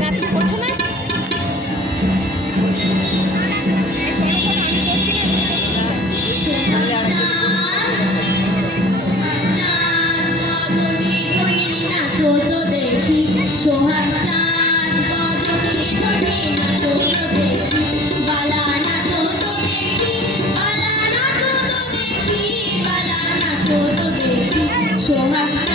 না তুমি করছ না? সোহাগ চাঁদ পদমে ধরে নাচো তো দেখি বালা নাচো তো দেখি বালা নাচো তো দেখি বালা নাচো তো দেখি সোহাগ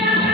Hallelujah.